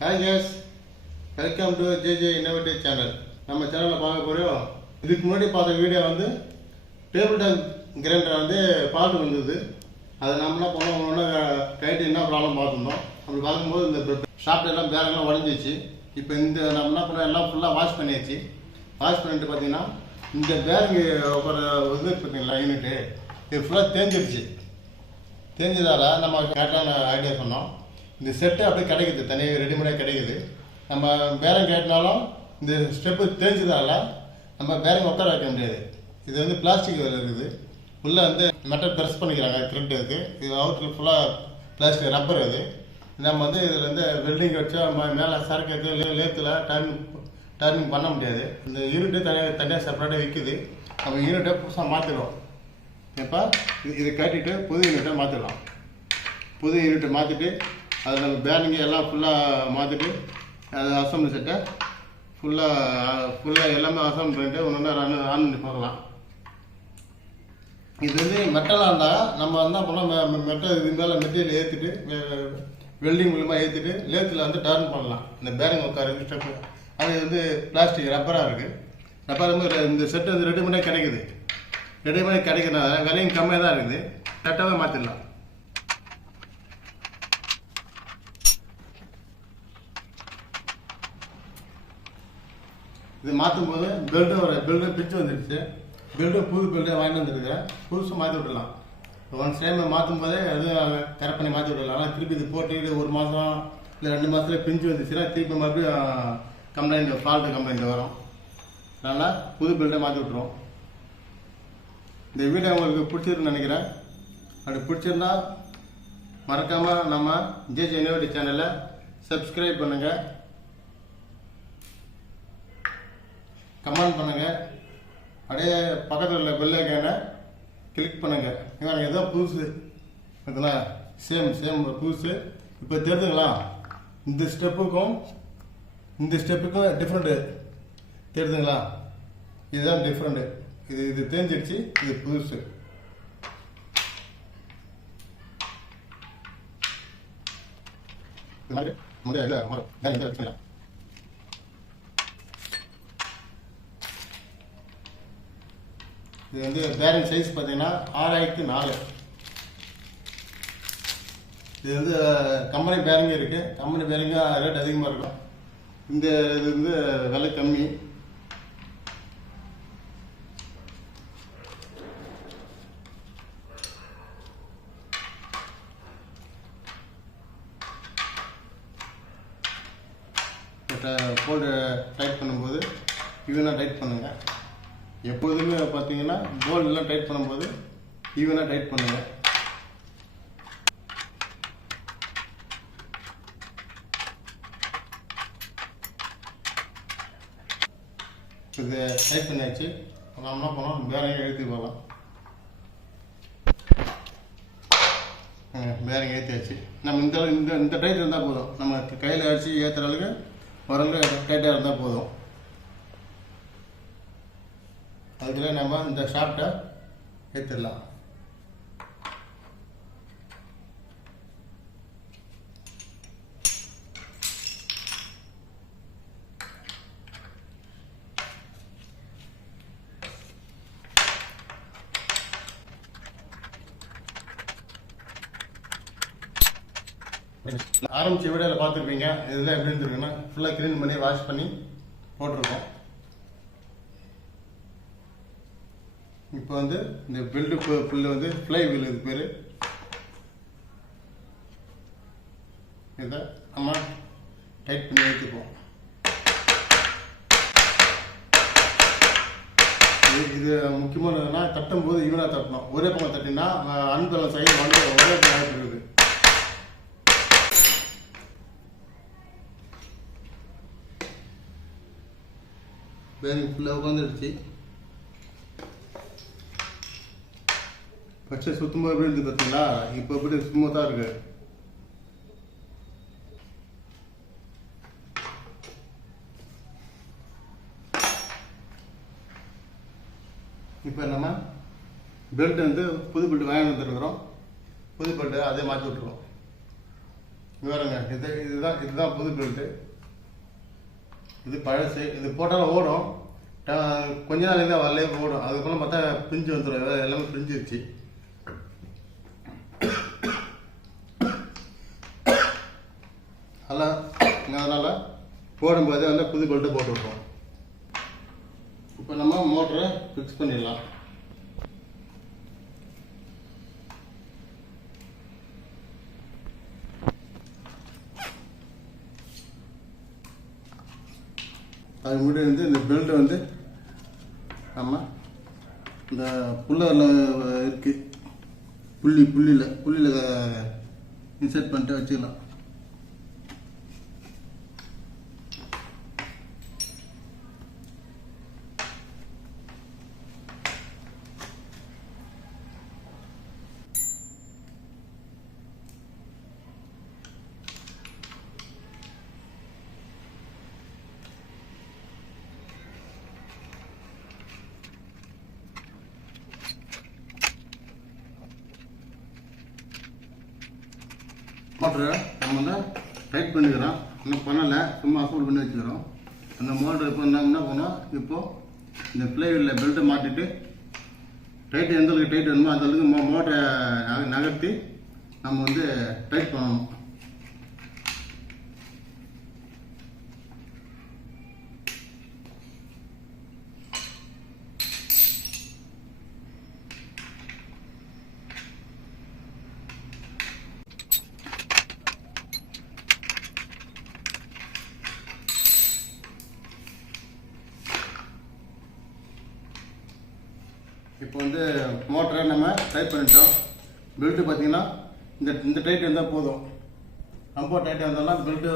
Hi guys, welcome to JJ Innovative Channel. நம்ம சேனலில் பார்க்க போகிறோம். இதுக்கு முன்னாடி பார்த்த வீடியோ வந்து டேபிள் டாப் கிரைண்டர் வந்து பாட்டு வந்தது. அதை நம்ம என்ன பண்ணோம், ஒன்று கைட்டு என்ன ப்ராப்ளம் பார்த்துருந்தோம். அப்படி பார்க்கும்போது இந்த ஷாப்ல எல்லாம் பேரெல்லாம் உடஞ்சிச்சு. இப்போ இந்த நம்ம என்ன பண்ணோம், எல்லாம் ஃபுல்லாக வாஷ் பண்ணியாச்சு. வாஷ் பண்ணிட்டு பார்த்தீங்கன்னா இந்த பேரிங் ஒரு இது பார்த்தீங்களா யூனிட்டு, இது ஃபுல்லாக தேஞ்சிடுச்சு. தேஞ்சதால் நம்ம கரெக்டான ஐடியா சொன்னோம். இந்த செட்டு அப்படியே கிடைக்குது, தனியாக ரெடிமேடாக கிடைக்குது. நம்ம பேரம் கேட்டினாலும் இந்த ஸ்டெப்பு தேஞ்சதால் நம்ம பேரம் உட்கார வைக்க முடியாது. இது வந்து பிளாஸ்டிக் இருக்குது, உள்ளே வந்து மெட்டல் ப்ரெஸ் பண்ணிக்கிறாங்க, த்ரெட் இருக்குது. இது அவுட்டில் ஃபுல்லாக பிளாஸ்டிக் ரப்பர். இது நம்ம வந்து இதில் வந்து வெல்டிங் வச்சா மேலே சரக்கு எடுத்து லேத்தில் டர்னிங் பண்ண முடியாது. இந்த யூனிட்டு தனியாக செப்பரேட்டாக விற்குது. நம்ம யூனிட்டை புதுசாக மாற்றிடுவோம். இப்போ இதை கட்டிட்டு புது யூனிட்டை மாற்றிடலாம். புது யூனிட்டை மாற்றிட்டு அதை நம்ம பேரிங்கு எல்லாம் ஃபுல்லாக மாற்றிட்டு அதை அசம்பிளி செட்டை ஃபுல்லாக எல்லாமே அசம்பிள் பண்ணிட்டு ஒன்று ஆன் பண்ணி பார்க்கலாம். இது வந்து மெட்டலாக இருந்தால் நம்ம என்ன பண்ணலாம், மெட்டல் இது மேலே மெட்டீரியல் ஏற்றிட்டு வெல்டிங் மூலமாக ஏற்றிட்டு லேத்தில் வந்து டர்ன் பண்ணலாம். இந்த பேரிங் உட்காரு ஸ்டெப்பு அது வந்து பிளாஸ்டிக் ரப்பராக இருக்குது. ரப்பர் வந்து இந்த செட்டு வந்து ரெடிமேடாக கிடைக்குது. ரெடிமேட் கிடைக்கிறதுனால விலையும் கம்மியாக தான் இருக்குது. கரெக்டாகவே மாற்றிடலாம். இது மாற்றும் போது பெல்ட்டு பிச்சு வந்துடுச்சு. பெல்ட்டு புது பெல்ட்டை வாங்கிட்டு வந்துருக்குறேன். புதுசு மாற்றி விடலாம். ஒன் டைம் மாற்றும் போதே அது கரெக்ட் பண்ணி மாற்றி விடலாம். ஆனால் திருப்பி இது போட்டு இது ஒரு மாதம் இல்லை 2 மாதத்துல பிஞ்சு வந்துச்சுன்னா திருப்பி மறுபடியும் ஃபால்ட்டு கம்ப்ளைண்ட் வரும். அதனால் புது பெல்ட்டை மாற்றி விட்ருவோம். இந்த வீடியோ உங்களுக்கு பிடிச்சிருக்குன்னு நினைக்கிறேன். அப்படி பிடிச்சிருந்தா மறக்காமல் நம்ம ஜேஜே இன்னோவேட்டிவ் சேனலை சப்ஸ்கிரைப் பண்ணுங்கள், கமெண்ட் பண்ணுங்கள், அப்படியே பக்கத்தில் உள்ள பெல் ஐக்கானை கிளிக் பண்ணுங்கள். ஏன்னா ஏதோ புதுசு பார்த்தீங்களா, சேம் புதுசு. இப்போ தெரிஞ்சுக்கலாம், இந்த ஸ்டெப்புக்கும் டிஃப்ரெண்ட்டு தெரிஞ்சுங்களா. இதுதான் டிஃப்ரெண்ட்டு. இது தெரிஞ்சிடுச்சு, இது புதுசு. இது வந்து பேரிங் சைஸ் பார்த்தீங்கன்னா 6004. இது வந்து கம்பெனி பேரிங்கே இருக்குது. கம்பெனி பேரிங்க ரேட் அதிகமாக இருக்கும். இந்த இது வந்து விலை கம்மி. போல்டு டைட் பண்ணும்போது ஈவனாக டைட் பண்ணுங்கள். எப்போதுமே பார்த்தீங்கன்னா போல்டெலாம் டைட் பண்ணும்போது ஈவனாக டைட் பண்ணுங்கள். இது டைட் பண்ணியாச்சு. நம்ம என்ன பண்ணோம், பேரிங் எழுதி போகலாம். பேரிங் ஏற்றியாச்சு. நம்ம இந்த டைட் இருந்தால் போதும். நம்ம கையில் அடித்து ஏற்றுற அளவுக்கு ஓரளவு டைட்டாக இருந்தால் போதும். அதுக்குள்ளே நம்ம இந்த ஷாப்டை ஏற்றிடலாம். ஆரம்பிச்ச வீடியோவில் பார்த்துருப்பீங்க. இதெல்லாம் எப்படி இருந்துருக்குன்னா ஃபுல்லாக க்ளீன் பண்ணி வாஷ் பண்ணி போட்டிருக்கோம். இப்போ வந்து இந்த பில்டு ஃபுல்லு வந்து ஃப்ளை வீல், இது பேர். இதை நம்ம டைட் பண்ணி வச்சுப்போம். இது முக்கியமானதுன்னா தட்டும் போது ஈவனாக தட்டணும். ஒரே பக்கம் தட்டினா அன்பேலன்ஸ் ஆகி வந்து ஒரே பக்கம் இருக்குது. பேரிங் ஃபுல்லாக உட்காந்துடுச்சு. பச்சை சுத்தமாக எப்படி இருந்து பார்த்தீங்களா, இப்போ எப்படி ஸ்மூத்தாக இருக்கு. இப்போ நம்ம பெல்ட் வந்து புது பெல்ட் வாங்கி வந்துருக்குறோம். புது பெல்ட்டு அதே மாற்றி விட்டுருவோம். வேறுங்க இதுதான் புது பெல்ட்டு. இது பழசு. இது போட்டாலும் ஓடும், கொஞ்ச நாள் இருந்தால் வரலே ஓடும். அதுக்குள்ள பார்த்தா பிரிஞ்சு வந்துடும், எல்லாமே பிரிஞ்சிருச்சு. அதனால் போடும்போது வந்து புது பெல்ட்டு போட்டு விட்ருவோம். இப்போ நம்ம மோட்டரை ஃபிக்ஸ் பண்ணிடலாம். அது முன்னாடி வந்து இந்த பெல்ட்டை வந்து நம்ம இந்த புல்லில் இருக்குது, புள்ளியில் இன்சர்ட் பண்ணிட்டு வச்சுக்கலாம். மோட்டரை நம்ம வந்து டைட் பண்ணிக்கிறோம். இன்னும் பண்ணலை, சும்மா அசம்பிள் பண்ணி வச்சுக்கிறோம். அந்த மோட்டர் இப்போ என்ன பண்ணோம், இப்போது இந்த பிளேவில் பெல்ட்டை மாட்டிட்டு டைட் எந்த அளவுக்கு டைட் வேணுமோ அந்த அளவுக்கு மோட்டரை நகர்த்தி நம்ம வந்து டைட் பண்ணணும். இப்போ வந்து மோட்டரை நம்ம டைட் பண்ணிட்டோம். பெல்ட்டு பார்த்தீங்கன்னா இந்த டைட் இருந்தால் போதும். ரொம்ப டைட்டாக இருந்தாலும் பெல்ட்டு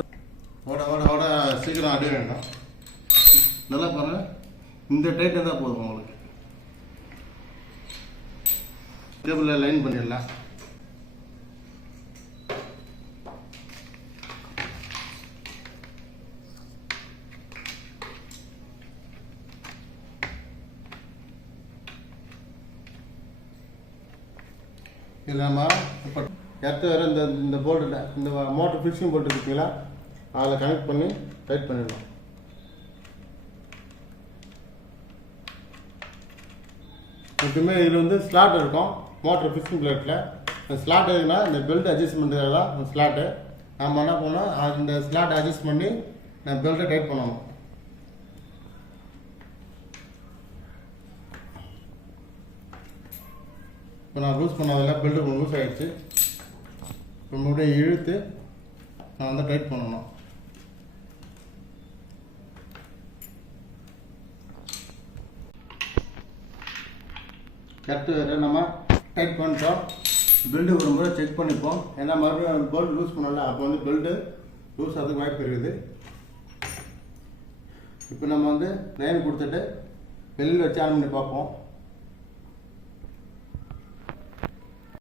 ஓட சீக்கிரம் அடி வேண்டாம். நல்லா பாருங்கள், இந்த டைட் இருந்தால் போதும். உங்களுக்கு டேபிளில் லைன் பண்ணிடலாம். இதில் நம்ம இப்போ எர்த்து வேறு இந்த போல்ட்டில் இந்த மோட்டர் ஃபிக்ஸிங் போல்ட்டு இருக்குங்களா, அதில் கனெக்ட் பண்ணி டைட் பண்ணிடலாம். எப்பவுமே இதில் வந்து ஸ்லாட் இருக்கும் மோட்டர் ஃபிக்ஸிங் பிளேட்டில். அந்த ஸ்லாட் எதுனா இந்த பெல்ட் அட்ஜஸ்ட்மெண்ட் தான் ஸ்லாட்டு. நம்ம என்ன பண்ணோம், அந்த ஸ்லாட் அட்ஜஸ்ட் பண்ணி நான் பெல்ட்டை டைட் பண்ணணும். இப்போ நான் லூஸ் பண்ணதில் பெல்ட்டு கொஞ்சம் லூஸ் ஆகிடுச்சு. இப்போ மறுபடியும் இழுத்து நான் வந்து டைட் பண்ணணும். கரெக்டு வேறு நம்ம டைட் பண்ணிட்டோம். பெல்ட்டு ஒரு முறை செக் பண்ணிப்போம். ஏன்னா மறுபடியும் பெல்ட் லூஸ் பண்ணல, அப்போ வந்து பெல்ட்டு லூஸ் ஆகிறதுக்கு வாய்ப்பு இருக்குது. இப்போ நம்ம வந்து லைன் கொடுத்துட்டு வெளியில் வச்சு ஆன் பண்ணி பார்ப்போம்.